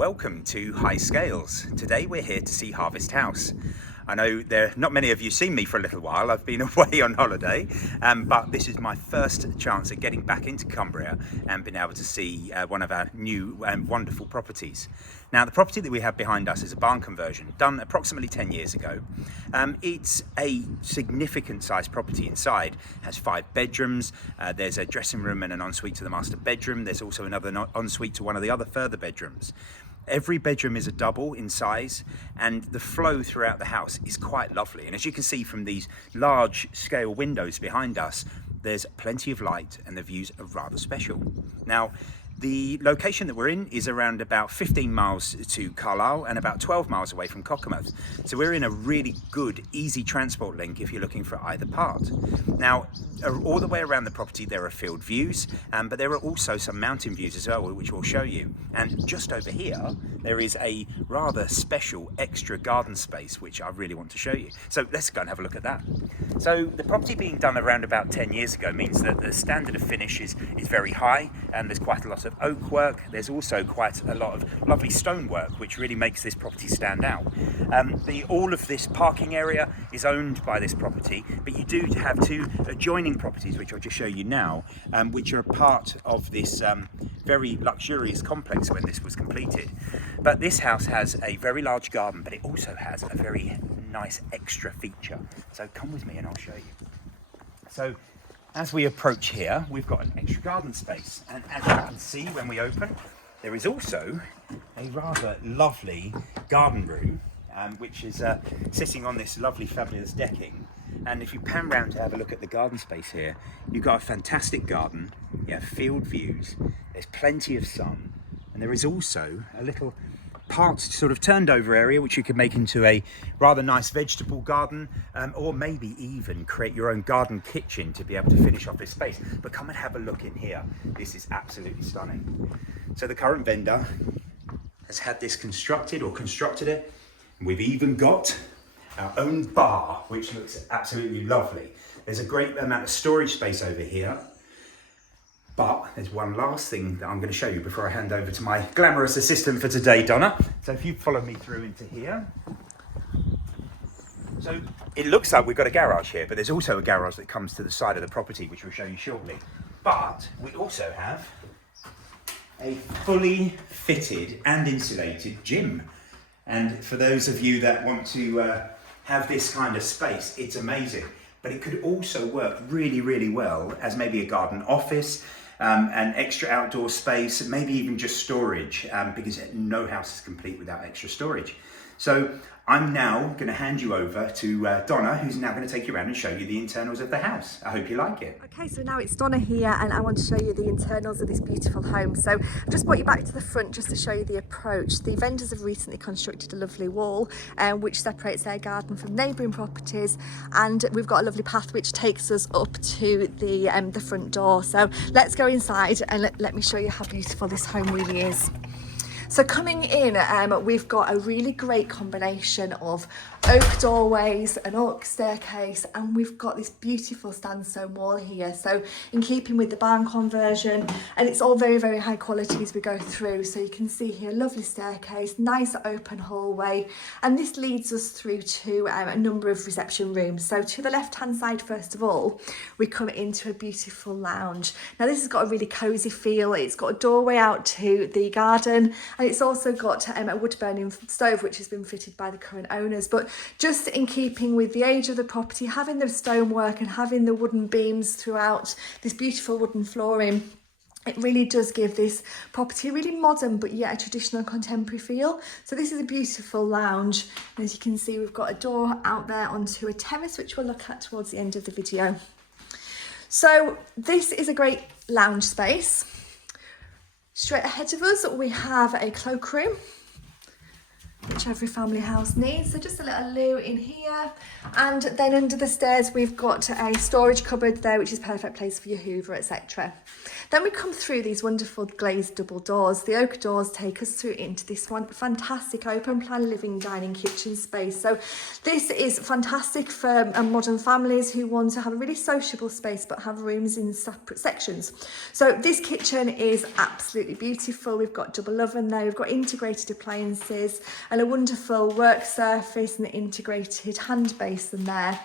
Welcome to High Scales. Today we're here to see Harvest House. I know not many of you seen me for a little while. I've been away on holiday, but this is my first chance at getting back into Cumbria and being able to see one of our new and wonderful properties. Now, the property that we have behind us is a barn conversion done approximately 10 years ago. It's a significant sized property inside. It has 5 bedrooms. There's a dressing room and an ensuite to the master bedroom. There's also another ensuite to one of the other further bedrooms. Every bedroom is a double in size, and the flow throughout the house is quite lovely. And as you can see from these large scale windows behind us, there's plenty of light and the views are rather special. Now, the location that we're in is around about 15 miles to Carlisle and about 12 miles away from Cockermouth. So we're in a really good, easy transport link if you're looking for either part. Now, all the way around the property there are field views, but there are also some mountain views as well, which we'll show you. And just over here, there is a rather special extra garden space, which I really want to show you. So let's go and have a look at that. So the property being done around about 10 years ago means that the standard of finish is very high, and there's quite a lot of oak work. There's also quite a lot of lovely stonework, which really makes this property stand out. All of this parking area is owned by this property, but you do have 2 adjoining properties, which I'll just show you now, which are part of this very luxurious complex when this was completed. But this house has a very large garden, but it also has a very nice extra feature. So come with me and I'll show you. So as we approach here, we've got an extra garden space, and as you can see when we open, there is also a rather lovely garden room, which is sitting on this lovely fabulous decking. And if you pan round to have a look at the garden space here, you've got a fantastic garden, you have field views, there's plenty of sun, and there is also a little part sort of turned over area which you could make into a rather nice vegetable garden, or maybe even create your own garden kitchen to be able to finish off this space. But come and have a look in here. This is absolutely stunning. So the current vendor has had this constructed it. We've even got our own bar, which looks absolutely lovely. There's a great amount of storage space over here. But there's one last thing that I'm going to show you before I hand over to my glamorous assistant for today, Donna. So if you follow me through into here. So it looks like we've got a garage here, but there's also a garage that comes to the side of the property, which we'll show you shortly. But we also have a fully fitted and insulated gym. And for those of you that want to have this kind of space, it's amazing. But it could also work really, really well as maybe a garden office, an extra outdoor space, maybe even just storage, because no house is complete without extra storage. So I'm now going to hand you over to Donna, who's now going to take you around and show you the internals of the house. I hope you like it. Okay, so now it's Donna here and I want to show you the internals of this beautiful home. So I've just brought you back to the front just to show you the approach. The vendors have recently constructed a lovely wall which separates their garden from neighbouring properties, and we've got a lovely path which takes us up to the front door. So let's go inside and let me show you how beautiful this home really is. So coming in, we've got a really great combination of oak doorways, an oak staircase, and we've got this beautiful sandstone wall here. So in keeping with the barn conversion, and it's all very, very high quality as we go through. So you can see here, lovely staircase, nice open hallway, and this leads us through to a number of reception rooms. So to the left-hand side, first of all, we come into a beautiful lounge. Now this has got a really cosy feel. It's got a doorway out to the garden, and it's also got a wood burning stove which has been fitted by the current owners. But just in keeping with the age of the property, having the stonework and having the wooden beams throughout this beautiful wooden flooring, it really does give this property a really modern but yet a traditional contemporary feel. So this is a beautiful lounge, and as you can see, we've got a door out there onto a terrace which we'll look at towards the end of the video. So this is a great lounge space. Straight ahead of us we have a cloakroom, which every family house needs. So just a little loo in here, and then under the stairs we've got a storage cupboard there, which is a perfect place for your hoover, etc. Then we come through these wonderful glazed double doors. The oak doors take us through into this one fantastic open plan living, dining, kitchen space. So this is fantastic for modern families who want to have a really sociable space but have rooms in separate sections. So this kitchen is absolutely beautiful. We've got double oven there, we've got integrated appliances and a wonderful work surface and the integrated hand basin there.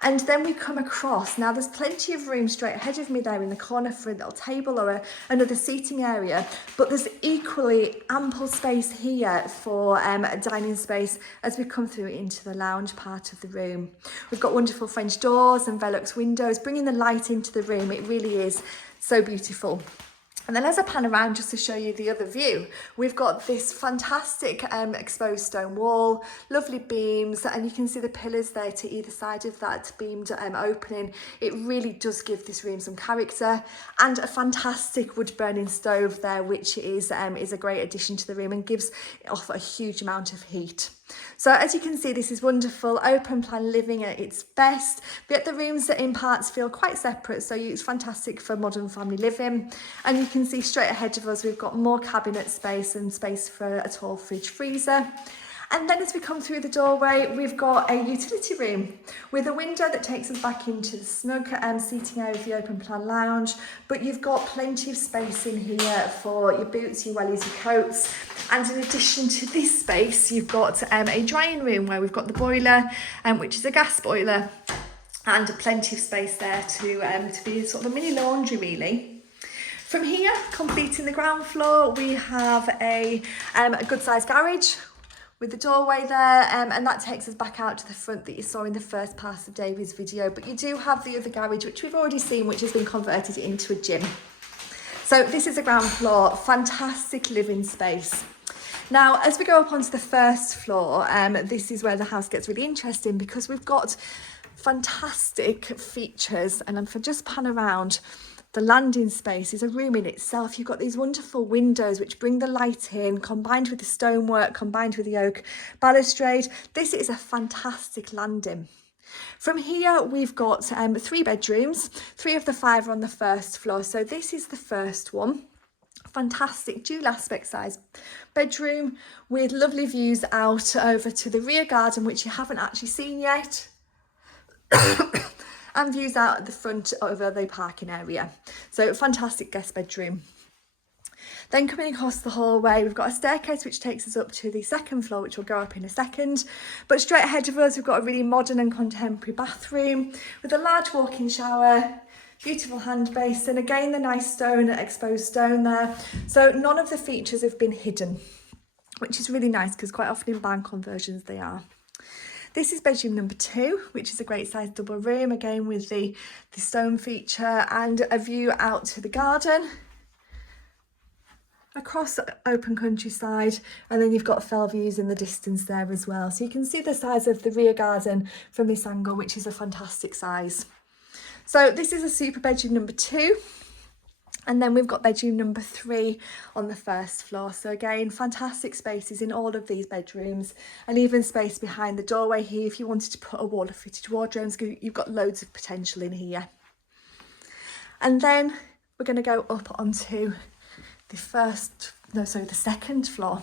And then we come across, now there's plenty of room straight ahead of me there in the corner for a little table or another seating area, but there's equally ample space here for a dining space as we come through into the lounge part of the room. We've got wonderful French doors and Velux windows, bringing the light into the room. It really is so beautiful. And then as I pan around just to show you the other view, we've got this fantastic exposed stone wall, lovely beams, and you can see the pillars there to either side of that beamed opening. It really does give this room some character, and a fantastic wood burning stove there, which is a great addition to the room and gives off a huge amount of heat. So as you can see, this is wonderful open plan living at its best, yet the rooms in parts feel quite separate, so it's fantastic for modern family living. And you can see straight ahead of us we've got more cabinet space and space for a tall fridge freezer. And then as we come through the doorway, we've got a utility room with a window that takes us back into the snug seating area of the open plan lounge. But you've got plenty of space in here for your boots, your wellies, your coats. And in addition to this space, you've got a drying room where we've got the boiler, which is a gas boiler, and plenty of space there to be sort of a mini laundry really. From here, completing the ground floor, we have a good sized garage with the doorway there, and that takes us back out to the front that you saw in the first part of David's video. But you do have the other garage, which we've already seen, which has been converted into a gym. So this is the ground floor, fantastic living space. Now, as we go up onto the first floor, this is where the house gets really interesting because we've got fantastic features, and if I just pan around, the landing space is a room in itself. You've got these wonderful windows which bring the light in, combined with the stonework, combined with the oak balustrade. This is a fantastic landing. From here, we've got 3 bedrooms. 3 of the 5 are on the first floor. So this is the first one. Fantastic dual aspect size bedroom with lovely views out over to the rear garden, which you haven't actually seen yet. And views out at the front over the parking area. So fantastic guest bedroom. Then coming across the hallway, we've got a staircase which takes us up to the second floor, which we'll go up in a second. But straight ahead of us, we've got a really modern and contemporary bathroom with a large walk-in shower, beautiful hand basin, again the nice stone, exposed stone there. So none of the features have been hidden, which is really nice because quite often in barn conversions they are. This is bedroom number 2, which is a great sized double room, again with the stone feature and a view out to the garden, across open countryside, and then you've got fell views in the distance there as well. So you can see the size of the rear garden from this angle, which is a fantastic size. So this is a super bedroom number 2. And then we've got bedroom number 3 on the first floor. So again, fantastic spaces in all of these bedrooms, and even space behind the doorway here if you wanted to put a wall of fitted wardrobes. You've got loads of potential in here. And then we're going to go up onto the second floor.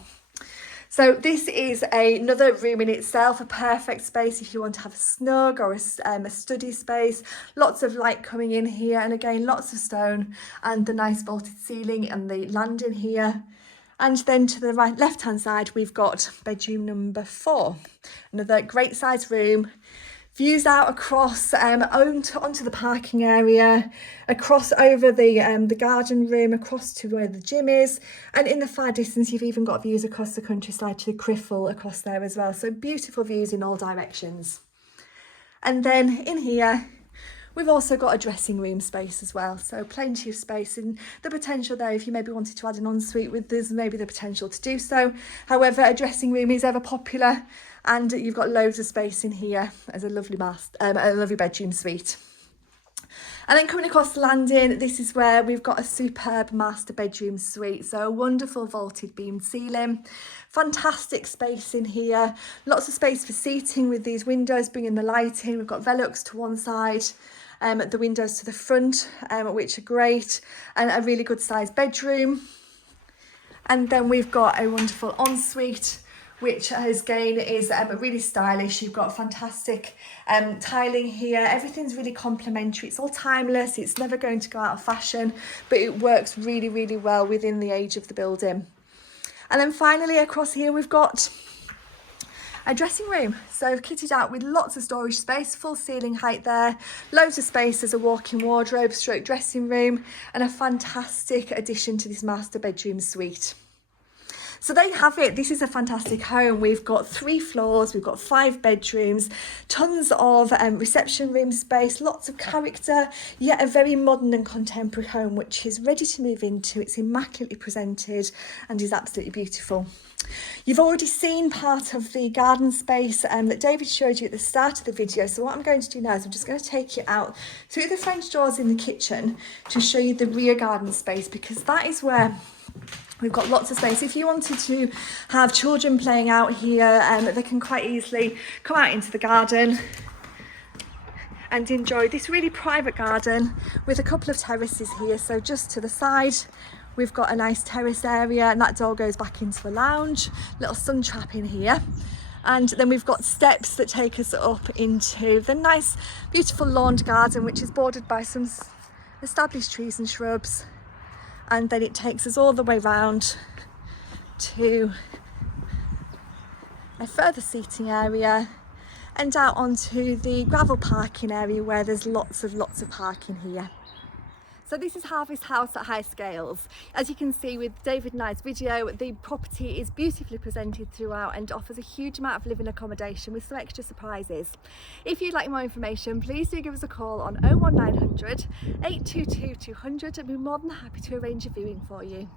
So this is another room in itself, a perfect space if you want to have a snug or a study space. Lots of light coming in here, and again lots of stone and the nice vaulted ceiling and the landing here. And then to the right left hand side we've got bedroom number 4, another great sized room. Views out across onto the parking area, across over the garden room, across to where the gym is, and in the far distance you've even got views across the countryside to the Criffle across there as well. So beautiful views in all directions. And then in here we've also got a dressing room space as well, so plenty of space, and the potential there if you maybe wanted to add an ensuite with, there's maybe the potential to do so. However, a dressing room is ever popular, and you've got loads of space in here as a lovely bedroom suite. And then coming across the landing, this is where we've got a superb master bedroom suite. So a wonderful vaulted beam ceiling, fantastic space in here, lots of space for seating with these windows bringing the light in. We've got Velux to one side, the windows to the front, which are great, and a really good sized bedroom. And then we've got a wonderful ensuite, which again is really stylish. You've got fantastic tiling here. Everything's really complementary. It's all timeless. It's never going to go out of fashion, but it works really, really well within the age of the building. And then finally across here, we've got a dressing room. So kitted out with lots of storage space, full ceiling height there, loads of space as a walk-in wardrobe stroke dressing room, and a fantastic addition to this master bedroom suite. So there you have it. This is a fantastic home. We've got 3 floors, we've got 5 bedrooms, tons of reception room space, lots of character, yet a very modern and contemporary home which is ready to move into. It's immaculately presented and is absolutely beautiful. You've already seen part of the garden space that David showed you at the start of the video. So what I'm going to do now is I'm just going to take you out through the French doors in the kitchen to show you the rear garden space, because that is where we've got lots of space. If you wanted to have children playing out here, they can quite easily come out into the garden and enjoy this really private garden with a couple of terraces here. So just to the side, we've got a nice terrace area, and that door goes back into a lounge, little sun trap in here. And then we've got steps that take us up into the nice, beautiful lawned garden, which is bordered by some established trees and shrubs. And then it takes us all the way round to a further seating area and out onto the gravel parking area where there's lots of parking here. So this is Harvest House at High Scales. As you can see with David and I's video, the property is beautifully presented throughout and offers a huge amount of living accommodation with some extra surprises. If you'd like more information, please do give us a call on 01900 822 200 and we're more than happy to arrange a viewing for you.